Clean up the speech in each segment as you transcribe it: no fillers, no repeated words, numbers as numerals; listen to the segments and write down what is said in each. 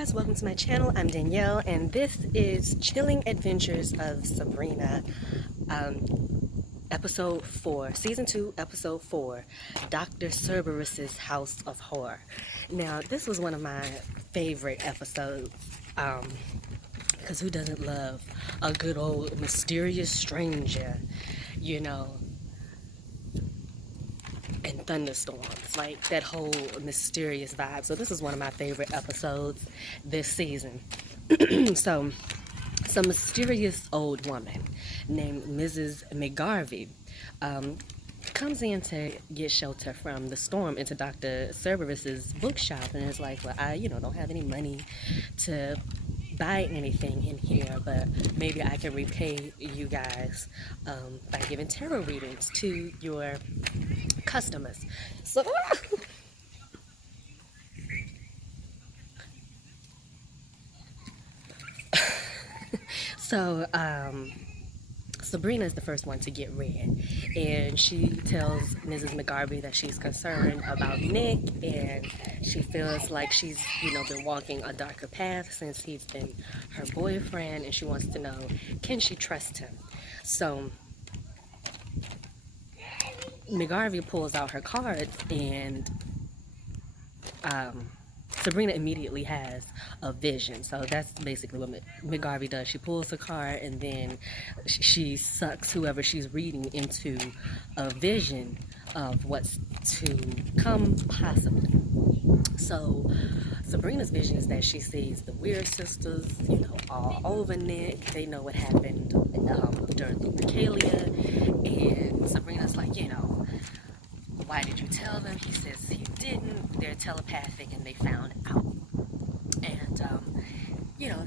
guys, welcome to my channel. I'm Danielle, and this is Chilling Adventures of Sabrina, um, episode 4, season 2, episode 4, Dr. Cerberus's House of Horror. Now, this was one of my favorite episodes, because who doesn't love a good old mysterious stranger, you know, and thunderstorms, like that whole mysterious vibe. So this is one of my favorite episodes this season. So some mysterious old woman named Mrs. McGarvey comes in to get shelter from the storm into Dr. Cerberus's bookshop, and is like, well, I don't have any money to buy anything in here, but maybe I can repay you guys by giving tarot readings to your customers. So so Sabrina is the first one to get read, and she tells Mrs. McGarvey that she's concerned about Nick, and she feels like she's been walking a darker path since he's been her boyfriend, and she wants to know, can she trust him? So McGarvey pulls out her cards, and Sabrina immediately has a vision. So that's basically what McGarvey does. She pulls a card, and then she sucks whoever she's reading into a vision of what's to come, possibly. So Sabrina's vision is that she sees the Weird Sisters, all over Nick. They know what happened during the Regalia, and Sabrina's like, why did you tell them? He says he didn't. They're telepathic, and they found out. And,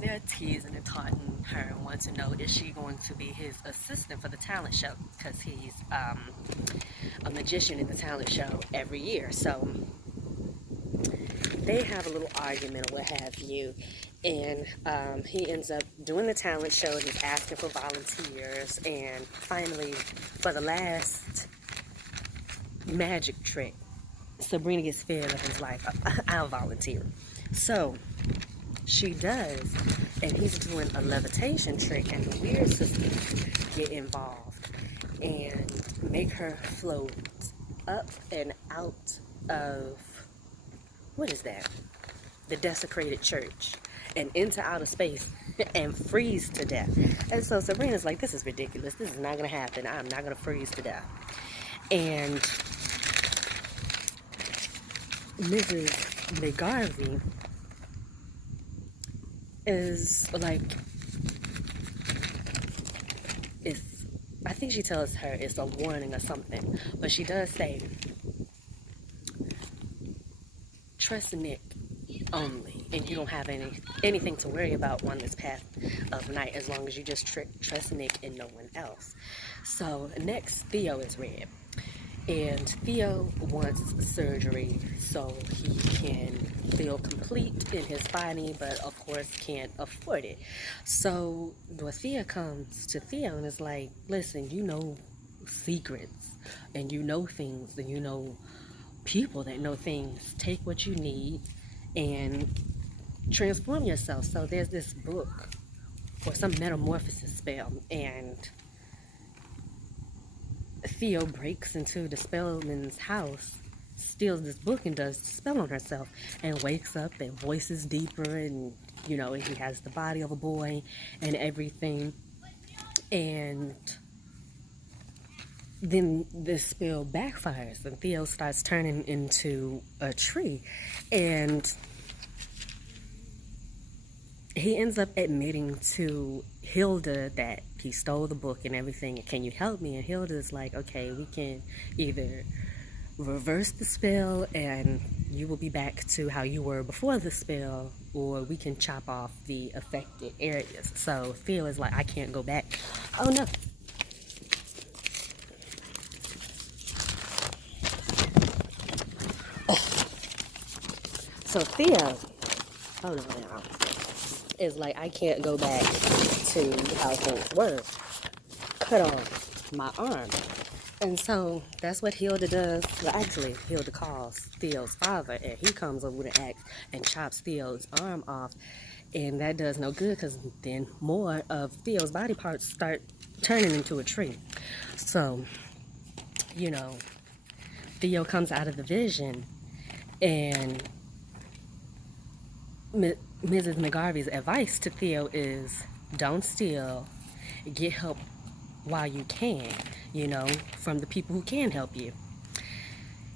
they're teasing and taunting her and want to know, is she going to be his assistant for the talent show? Because he's a magician in the talent show every year. So they have a little argument or what have you. And he ends up doing the talent show. He's asking for volunteers. And finally, for the last magic trick, Sabrina gets fed up and is like, I'll volunteer. So she does, and he's doing a levitation trick, and the Weird Sisters get involved and make her float up and out of, what is that? The desecrated church, and into outer space and freeze to death. And so Sabrina's like, this is ridiculous. This is not going to happen. I'm not going to freeze to death. And Mrs. McGarvey is like, I think she tells her it's a warning or something, but she does say, trust Nick only, and you don't have anything to worry about on this path of night, as long as you just trust Nick and no one else. So next, Theo is read. And Theo wants surgery so he can feel complete in his body, but of course can't afford it. So Dorothea comes to Theo and is like, listen, you know secrets, and you know things, and you know people that know things. Take what you need and transform yourself. So there's this book or some metamorphosis spell, and Theo breaks into the spellman's house, steals this book, and does the spell on herself, and wakes up and voices deeper, and he has the body of a boy and everything. And then this spell backfires, and Theo starts turning into a tree, and he ends up admitting to Hilda that he stole the book and everything, and can you help me? And Hilda's like, okay, we can either reverse the spell and you will be back to how you were before the spell, or we can chop off the affected areas. So Theo is like, I can't go back. Oh no. So Theo, hold on now, is like, I can't go back to how things were. Cut off my arm. And so that's what Hilda does. Well, actually, Hilda calls Theo's father, and he comes over with an axe and chops Theo's arm off. And that does no good because then more of Theo's body parts start turning into a tree. So, you know, Theo comes out of the vision, and Mrs. McGarvey's advice to Theo is don't steal, get help while you can, you know, from the people who can help you.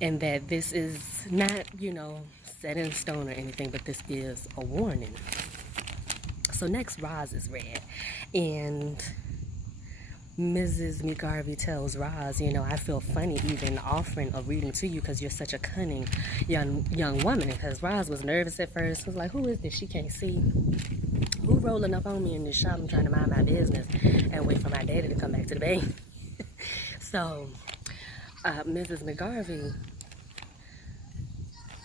And that this is not, you know, set in stone or anything, but this is a warning. So next, Roz is read. And Mrs. McGarvey tells Roz, you know, I feel funny even offering a reading to you because you're such a cunning young woman. Because Roz was nervous at first. Was like, who is this? She can't see. Who rolling up on me in this shop? I'm trying to mind my business and wait for my daddy to come back to the bank. So Mrs. McGarvey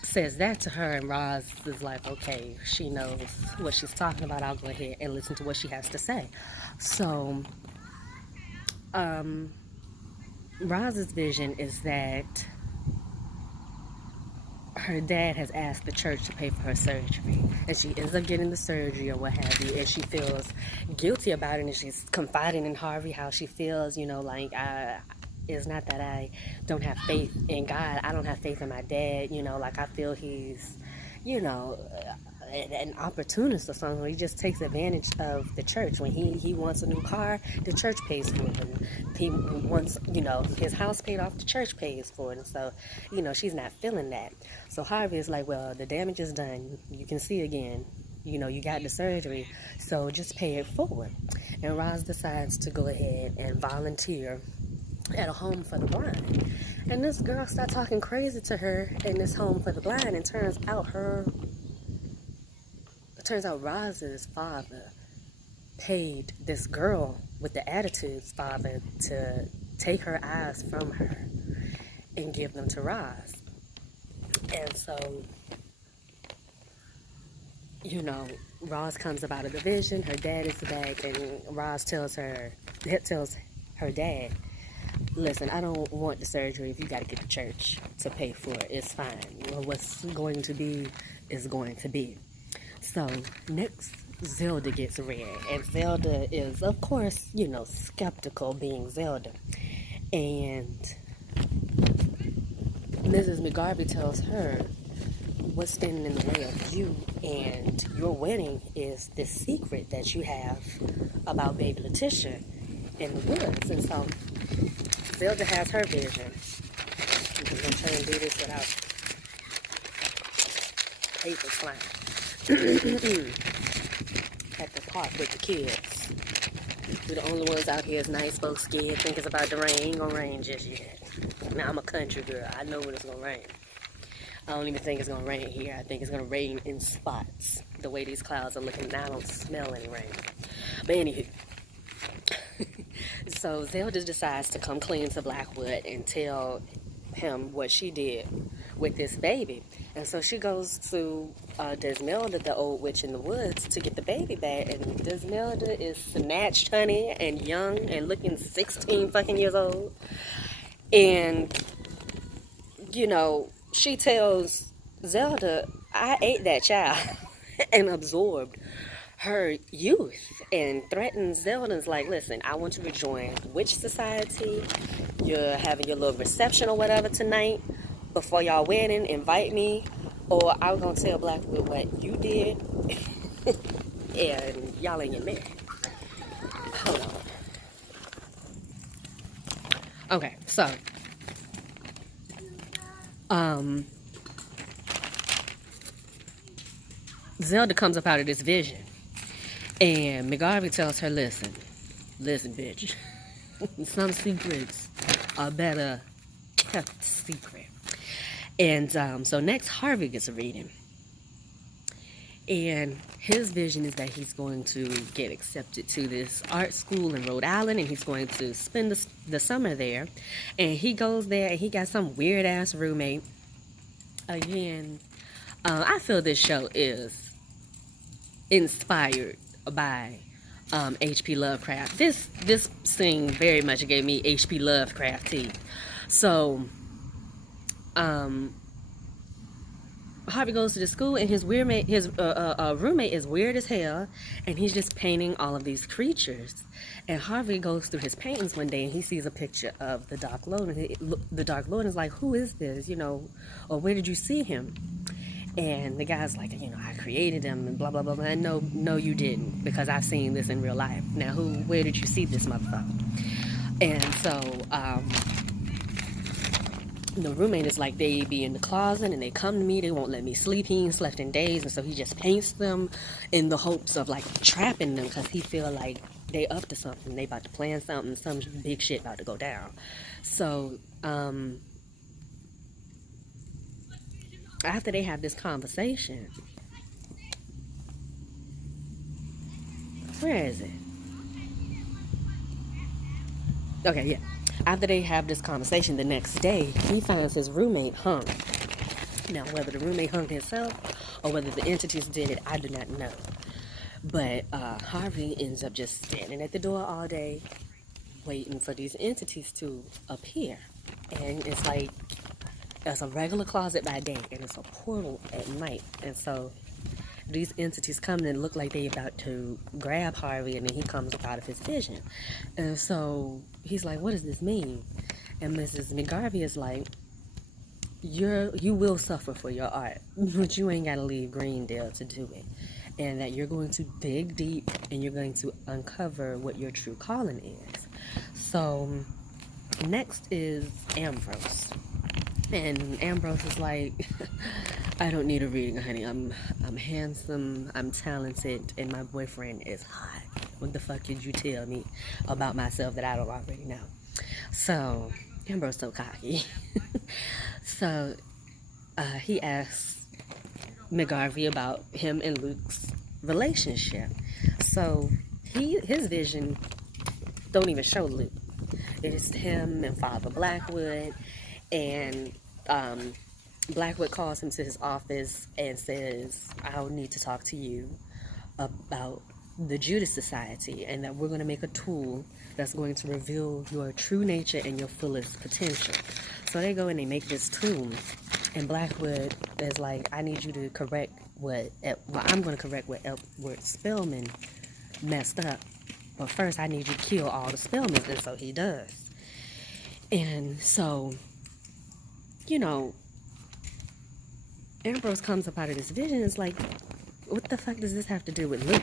says that to her, and Roz is like, okay, she knows what she's talking about. I'll go ahead and listen to what she has to say. So Roz's vision is that her dad has asked the church to pay for her surgery, and she ends up getting the surgery or what have you, and she feels guilty about it, and she's confiding in Harvey how she feels, you know, like, it's not that I don't have faith in God, I don't have faith in my dad, you know, like I feel he's, you know, an opportunist or something. He just takes advantage of the church. When he wants a new car, the church pays for it. When he wants, you know, his house paid off, the church pays for it. And so, you know, she's not feeling that. So Harvey is like, well, the damage is done. You can see again. You know, you got the surgery, so just pay it forward. And Roz decides to go ahead and volunteer at a home for the blind. And this girl starts talking crazy to her in this home for the blind, and turns out Roz's father paid this girl with the attitude's father to take her eyes from her and give them to Roz. And so, you know, Roz comes up out of the vision, her dad is back, and Roz tells her dad, listen, I don't want the surgery if you got to get the church to pay for it. It's fine. Well, what's going to be is going to be. So next, Zelda gets read, and Zelda is, of course, you know, skeptical being Zelda. And Mrs. McGarvey tells her what's standing in the way of you and your wedding is this secret that you have about baby Letitia in the woods. And so Zelda has her vision. I'm going to try and do this without paper flying. At the park with the kids. We're the only ones out here as nice folks scared, think it's about to rain. Ain't gonna rain just yet. Now I'm a country girl. I know when it's gonna rain. I don't even think it's gonna rain here. I think it's gonna rain in spots. The way these clouds are looking now, I don't smell any rain. But anywho. So Zelda decides to come clean to Blackwood and tell him what she did with this baby. And so she goes to Desmelda, the old witch in the woods, to get the baby back. And Desmelda is snatched, honey, and young and looking 16 fucking years old. And, you know, she tells Zelda, I ate that child and absorbed her youth, and threatens Zelda's like, listen, I want you to join Witch Society. You're having your little reception or whatever tonight before y'all wedding. Invite me, or I'm gonna tell Blackwood what you did, and y'all ain't get married. Hold on. Okay, so Zelda comes up out of this vision. And McGarvey tells her, listen, bitch. Some secrets are better kept secret. And so next, Harvey gets a reading. And his vision is that he's going to get accepted to this art school in Rhode Island, and he's going to spend the summer there. And he goes there, and he got some weird-ass roommate. Again, I feel this show is inspired by H.P. Lovecraft. This scene very much gave me H.P. Lovecraft tea. So um, Harvey goes to the school, and his roommate is weird as hell, and he's just painting all of these creatures. And Harvey goes through his paintings one day, and he sees a picture of the Dark Lord, and the Dark Lord is like, "Who is this? Or where did you see him?" And the guy's like, "I created him," and blah blah blah. And no, you didn't, because I've seen this in real life. Now, where did you see this motherfucker? And so the roommate is like, they be in the closet and they come to me, they won't let me sleep. He ain't slept in days, and so he just paints them in the hopes of like trapping them, because he feel like they up to something, they about to plan something, some big shit about to go down. So after they have this conversation, where is it? Okay, yeah. After they have this conversation, the next day, he finds his roommate hung. Now, whether the roommate hung himself or whether the entities did it, I do not know. But Harvey ends up just standing at the door all day, waiting for these entities to appear. And it's like, it's a regular closet by day, and it's a portal at night. And so these entities come and look like they about to grab Harvey, and then he comes up out of his vision. And so he's like, "What does this mean?" And Mrs. McGarvey is like, you will suffer for your art, but you ain't gotta leave Greendale to do it. And that you're going to dig deep, and you're going to uncover what your true calling is. So next is Ambrose. And Ambrose is like, "I don't need a reading, honey. I'm handsome, I'm talented, and my boyfriend is hot. What the fuck did you tell me about myself that I don't already know?" So Ambrose so cocky. So he asks McGarvey about him and Luke's relationship. So his vision don't even show Luke. It's him and Father Blackwood, and Blackwood calls him to his office and says, "I'll need to talk to you about the Judas Society, and that we're going to make a tool that's going to reveal your true nature and your fullest potential." So they go and they make this tool, and Blackwood is like, "I need you to correct I'm going to correct what Edward Spellman messed up, but first I need you to kill all the Spellmans." And so he does. And so, Ambrose comes up out of this vision and is like, "What the fuck does this have to do with Luke?"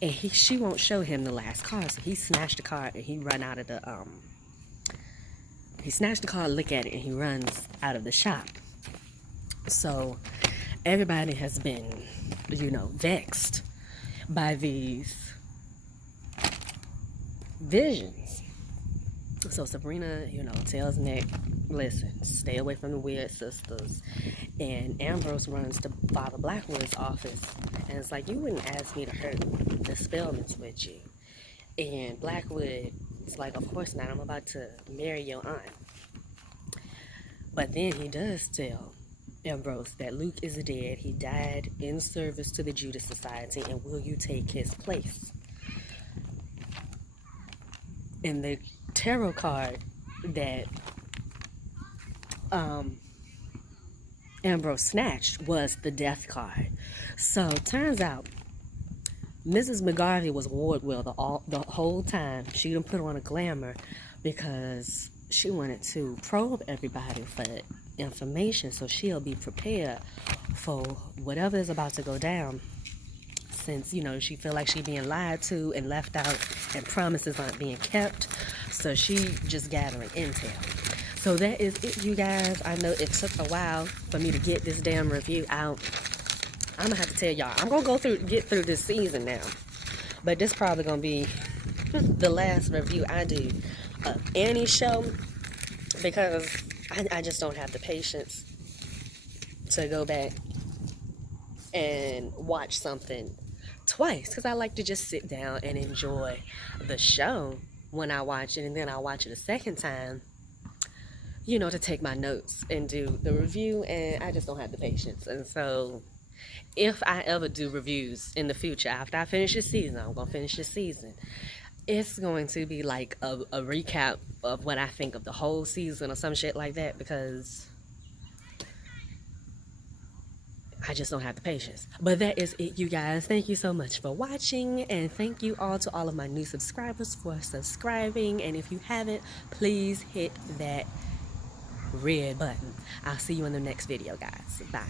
And she won't show him the last card, so he snatched the card and he run out of the he snatched the card, look at it, and he runs out of the shop. So everybody has been, vexed by these visions. So Sabrina, tells Nick, "Listen, stay away from the weird sisters." And Ambrose runs to Father Blackwood's office, and it's like, "You wouldn't ask me to hurt the Spellmans, would you?" And Blackwood is like, "Of course not. I'm about to marry your aunt." But then he does tell Ambrose that Luke is dead. He died in service to the Judas Society, and will you take his place? And the tarot card that Ambrose snatched was the death card. So turns out Mrs. McGarvey was Wardwell the whole time. She didn't put on a glamour because she wanted to probe everybody for information, so she'll be prepared for whatever is about to go down, since she feel like she being lied to and left out, and promises aren't being kept. So she just gathering intel. So that is it, you guys. I know it took a while for me to get this damn review out. I'm gonna have to tell y'all, I'm gonna get through this season now, but this probably gonna be the last review I do of any show, because I just don't have the patience to go back and watch something twice, because I like to just sit down and enjoy the show when I watch it, and then I'll watch it a second time, to take my notes and do the review, and I just don't have the patience. And so if I ever do reviews in the future, after I finish this season, I'm gonna finish this season. It's going to be like a recap of what I think of the whole season or some shit like that, because I just don't have the patience. But that is it, you guys. Thank you so much for watching, and thank you all to all of my new subscribers for subscribing. And if you haven't, please hit that red button. I'll see you in the next video, guys. Bye.